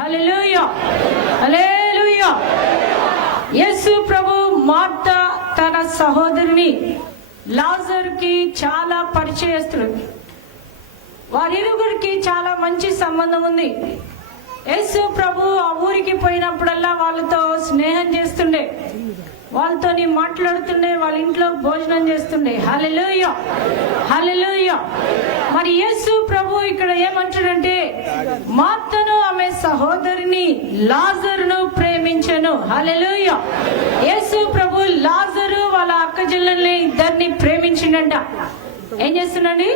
హల్లెలూయా, హల్లెలూయా. యేసు ప్రభు Martha తన సహోదరుని లాజరుకి చాలా పరిచయస్తుడు. వారిరువురికి చాలా మంచి సంబంధం ఉంది. యేసు ప్రభు ఆ ఊరికి పోయినప్పుడల్లా వాళ్ళతో స్నేహం చేస్తుండే, వాళ్ళతోని మాట్లాడుతుండే, వాళ్ళ ఇంట్లో భోజనం చేస్తుండే. హల్లెలూయా, హల్లెలూయా. మరి యేసు ప్రభు ఇక్కడ ఏమంటాడంటే, మార్తను ఆమె సహోదరిని లాజరును ప్రేమించెను. హల్లెలూయా. యేసు ప్రభు లాజరు వాళ్ళ అక్క చెల్లెల్ని ఇద్దరిని ప్రేమించిండంట. ఏం చేస్తున్నాండి?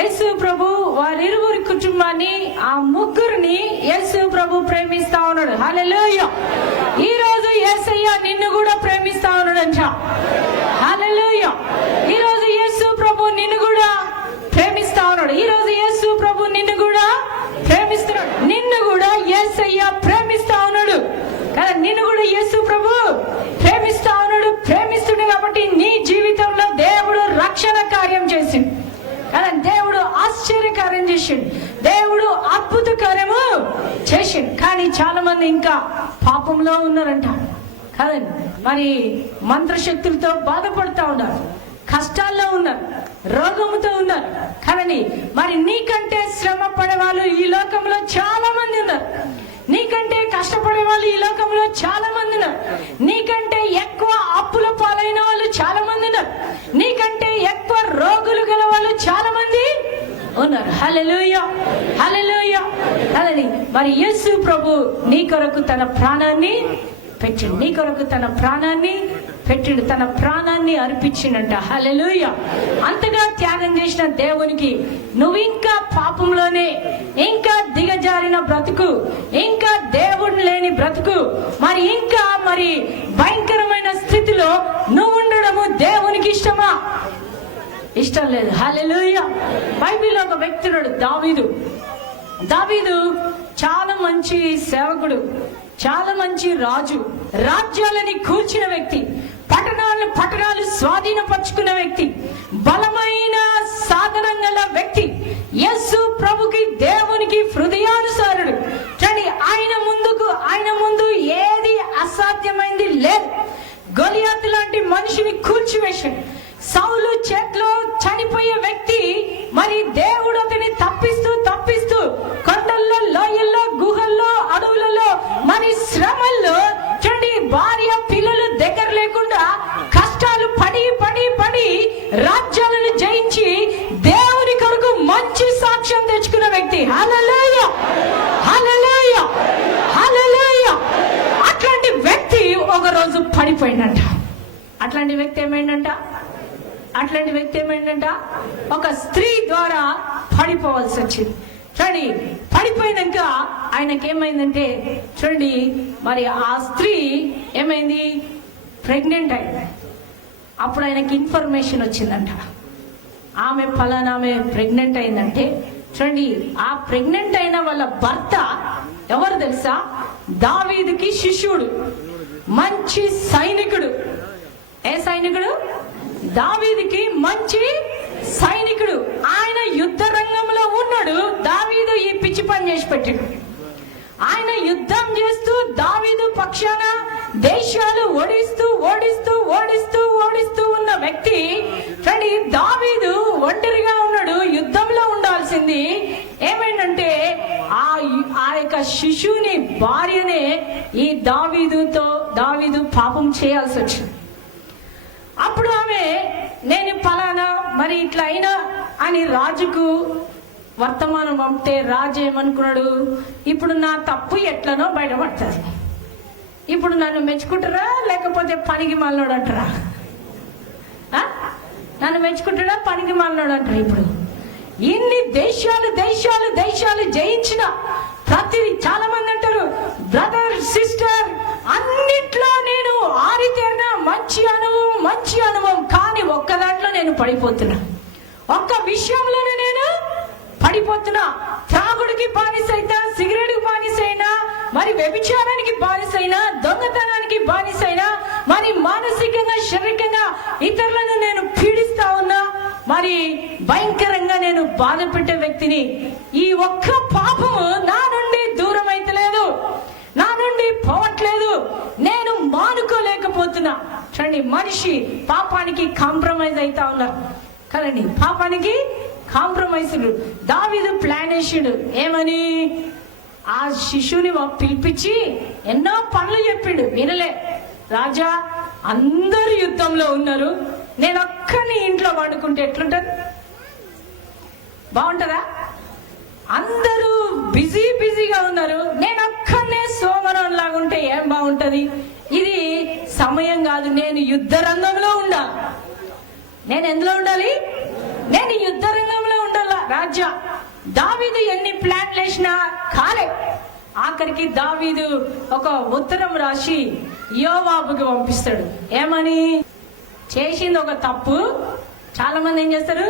యేసు ప్రభు వారిరువురి కుటుంబాన్ని, ఆ ముగ్గురిని యేసు ప్రభు ప్రేమిస్తా ఉన్నాడు. హల్లెలూయా. ఈ రోజు యేసయ్య నిన్ను కూడా ప్రేమిస్తా ఉన్నాడంట. హల్లెలూయా. ఈ రోజు యేసు ప్రభు నిన్ను కూడా ప్రేమిస్తా ఉన్నాడు. ఈ రోజు యేసు ప్రభు నిన్ను కూడా ప్రేమిస్తున్నాడు. నిన్ను కూడా యేసయ్య ప్రేమిస్తా ఉన్నాడు కదా. నిన్ను కూడా యేసు ప్రభు ప్రేమిస్తా ఉన్నాడు. ప్రేమిస్తుడు కాబట్టి నీ జీవితంలో దేవుడు రక్షణ కార్యం చేసిండు కదా. దేవుడు ఆశ్చర్యకార్యం చేసిండు, దేవుడు అద్భుత కార్యము చేసిండు. కానీ చాలా మంది ఇంకా పాపంలో ఉన్నారంట కదండి. మరి మంత్రశక్తులతో బాధపడుతూ ఉన్నారు, కష్టాల్లో ఉన్నారు, రోగముతో ఉన్నారు కదండి. మరి నీకంటే శ్రమ పడే వాళ్ళు ఈ లోకంలో చాలా మంది ఉన్నారు. నీకంటే కష్టపడే వాళ్ళు ఈ లోకంలో చాలా మంది ఉన్నారు. నీకంటే ఎక్కువ అప్పుల పాలైన వాళ్ళు చాలా మంది ఉన్నారు. నీకంటే ఎక్కువ రోగులు గల వాళ్ళు చాలా మంది ఉన్నారు. హల్లెలూయా, హల్లెలూయా. మరి యేసు ప్రభు నీ కొరకు తన ప్రాణాన్ని పెట్టిండు, నీ కొరకు తన ప్రాణాన్ని పెట్టిండు, తన ప్రాణాన్ని అర్పించిండంట. హల్లెలూయా. అంతగా త్యాగం చేసిన దేవునికి నువ్వు ఇంకా పాపంలోనే, ఇంకా దిగజారిన బ్రతుకు, ఇంకా దేవుడు లేని బ్రతుకు, మరి ఇంకా మరి భయంకరమైన స్థితిలో నువ్వు ఉండడము దేవునికి ఇష్టమా? ఇష్టం లేదు. హల్లెలూయా. బైబిల్లో ఒక వ్యక్తి ఉన్నాడు, దావీదు. దావీదు చాలా మంచి సేవకుడు, చాలా మంచి రాజు, రాజ్యాలని కూల్చిన వ్యక్తి, పట్టణాలు స్వాధీనపరుచుకున్న వ్యక్తి, బలమైన సాధనం గల వ్యక్తి, యేసు ప్రభుకి దేవునికి హృదయానుసారుడు. కానీ ఆయన ముందు ఏది అసాధ్యమైంది లేదు. గొలియాతు లాంటి మనిషిని కూల్చివేశాడు. సౌలు చేతిలో చనిపోయే వ్యక్తి, మరి దేవుడు అతని తప్పిస్తూ కొండల్లో, లోయల్లో, గుహల్లో, అడవులలో, మరి శ్రమల్లో చూడండి, భార్య పిల్లలు దగ్గర లేకుండా కష్టాలు పడి రాజ్యాలను జయించి దేవుని కొరకు మంచి సాక్ష్యం తెచ్చుకున్న వ్యక్తి. హల్లెలూయా, హల్లెలూయా, హల్లెలూయా. అట్లాంటి వ్యక్తి ఒక రోజు పడిపోయిందంట. అట్లాంటి వ్యక్తి ఏమైందంట, ఒక స్త్రీ ద్వారా పడిపోవాల్సి వచ్చింది. చూడండి, పడిపోయినాక ఆయనకేమైందంటే, చూడండి, మరి ఆ స్త్రీ ఏమైంది, ప్రెగ్నెంట్ అయింది. అప్పుడు ఆయనకి ఇన్ఫర్మేషన్ వచ్చిందంట, ఆమె ప్రెగ్నెంట్ అయిందంటే. చూడండి, ఆ ప్రెగ్నెంట్ అయిన వాళ్ళ భర్త ఎవరు తెలుసా? దావీదుకి శిష్యుడు, మంచి సైనికుడు. ఏ సైనికుడు? దావీదుకి మంచి సైనికుడు. ఆయన యుద్ధ రంగంలో ఉన్నాడు. దావీదు ఈ పిచ్చి పని చేసి పెట్టాడు. ఆయన యుద్ధం చేస్తూ దావీదు పక్షాన దేశాలు ఓడిస్తూ ఉన్న వ్యక్తి. కానీ దావీదు ఒంటరిగా ఉన్నాడు, యుద్ధంలో ఉండాల్సింది. ఏమైందంటే ఆ యొక్క శిశువుని భార్యనే ఈ దావీదు పాపం చేయాల్సి వచ్చింది. అప్పుడు ఆమె, నేను ఫలానా మరి ఇట్లా అయినా అని రాజుకు వర్తమానం పంపితే, రాజు ఏమనుకున్నాడు, ఇప్పుడు నా తప్పు ఎట్లనో బయటపడుతుంది. ఇప్పుడు నన్ను మెచ్చుకుంటారా లేకపోతే పనికి మాలినోడు అంటారా? నన్ను మెచ్చుకుంటాడా పనికి మాలినోడు అంటారా? ఇప్పుడు ఇన్ని దేశాలు జయించిన ప్రతిదీ చాలా మంది అంటారు, బ్రదర్ సిస్టర్ అన్నిట్లో నేను ఆరితేరిన మంచి అనుభవం, కానీ ఒక్క దాంట్లో నేను పడిపోతున్నా, ఒక్క విషయంలోనే నేను పడిపోతున్నా. త్రాగుడికి బానిసైనా, సిగరెట్కి బానిసైనా, మరి వ్యభిచారానికి బానిసైనా, దొంగతనానికి బానిసైనా, మరి మానసికంగా శారీరకంగా ఇతరులను నేను పీడిస్తా ఉన్నా, మరి భయంకరంగా నేను బాధ పెట్టే వ్యక్తిని. ఈ ఒక్క పాపము నా నుండి దూరం అయితే నా నుండి పోవట్లేదు, నేను మానుకోలేకపోతున్నా. చూడండి, మనిషి పాపానికి కాంప్రమైజ్ అవుతా ఉన్నారు కదండి, పాపానికి కాంప్రమైజ్. దావీదు ప్లాన్ వేసాడు, ఏమని? ఆ శిశువుని పిలిపించి ఎన్నో పనులు చెప్పిండు, వినలే. రాజా, అందరూ యుద్ధంలో ఉన్నారు, నేను ఒక్కని ఇంట్లో వండుకుంటే ఎట్లుంటది? బాగుంటదా? అందరూ బిజీగా ఉన్నారు, నేను ఒక్కనే సోమరం లాగా ఉంటే ఏం బాగుంటది? ఇది సమయం కాదు, నేను యుద్ధ రంగంలో ఉండాలి. నేను ఎందులో ఉండాలి? నేను యుద్ధ రంగంలో ఉండాల. రాజా, దావీదు ఎన్ని ప్లాన్లు వేసినా కాలే. ఆఖరికి దావీదు ఒక ఉత్తరం రాసి యోవాబుకి పంపిస్తాడు. ఏమని? చేసింది ఒక తప్పు. చాలా మంది ఏం చేస్తారు,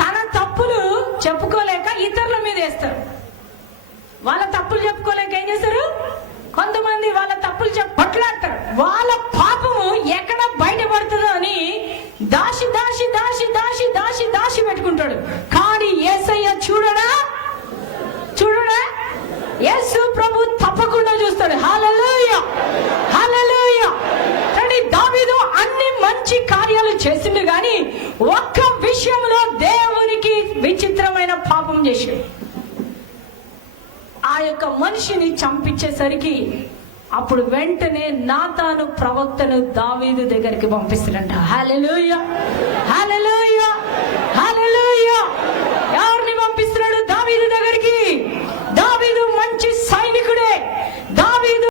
తన తప్పులు చెప్పుకోలేక ఇతరుల మీద వేస్తారు. వాళ్ళ తప్పులు చెప్పుకోలేక ఏం చేస్తారు, కొంతమంది వాళ్ళ తప్పులు కొట్లాడతారు. వాళ్ళ పాపము ఎక్కడ బయటపడుతుందో అని దాసి దాసి దాసి దాసి దాసి దాసి పెట్టుకుంటాడు. కానీ యేసయ్య చూడడా? యేసు ప్రభు తప్పకుండా చూస్తాడు. హల్లెలూయా, హల్లెలూయా. దావీదు అన్ని మంచి కార్యాలు చేసిండు, కానీ ఒక్క విషయంలో దేవునికి విచిత్రమైన పాపం చేశాడు. ఆ యొక్క మనిషిని చంపించేసరికి అప్పుడు వెంటనే నాతాను ప్రవక్తను దావీదు దగ్గరికి పంపిస్తాడంట. హల్లెలూయా, హల్లెలూయా, హల్లెలూయా. ఎవరిని పంపిస్తున్నాడు? దావీదు దగ్గరికి.